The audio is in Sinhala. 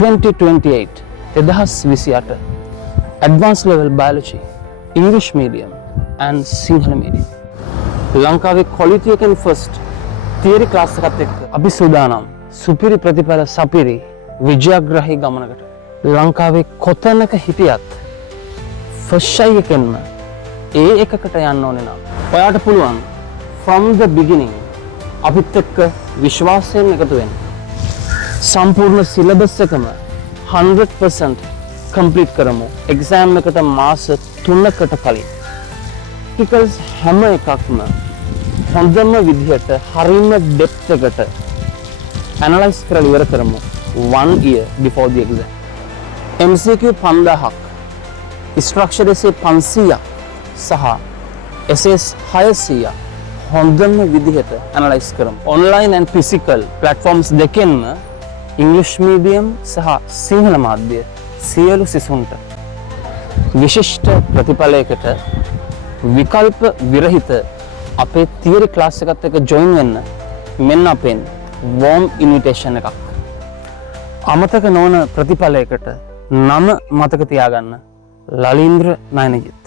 2028 2028 Advanced Level Biology English Medium and Sinhala Medium ලංකාවේ quality එකෙන් first theory class එකත් එක්ක අපි සූදානම් සුපිරි ප්‍රතිඵල සපිරි විජයග්‍රහී ගමනකට ලංකාවේ කොතැනක හිටියත් first shy එකෙන්ම ඒ එකකට යන්න ඕනේ නම් ඔයාට පුළුවන් from the beginning අපිත් එක්ක විශ්වාසයෙන් එකතු වෙන්න සම්පූර්ණ syllabus එකම 100% complete කරමු exam එකට මාස 3කට කලින් articles හැම එකක්ම හොඳම විදිහට හරිම depth එකට analyze කරලා ඉවර කරමු 1 year before the exam MCQ 5000ක් structure essay 500ක් සහ essays 600ක් හොඳම විදිහට analyze කරමු online and physical platforms දෙකෙන්ම English medium සහ සිංහල මාධ්‍ය සියලු සිසුන්ට විශිෂ්ට ප්‍රතිඵලයකට විකල්ප විරහිත අපේ theory class එකත් එක්ක join වෙන්න මෙන්න අපෙන් warm invitation එකක් අමතක නොවන ප්‍රතිඵලයකට නම මතක තියාගන්න ලලීන්ද්‍ර නයනජිත්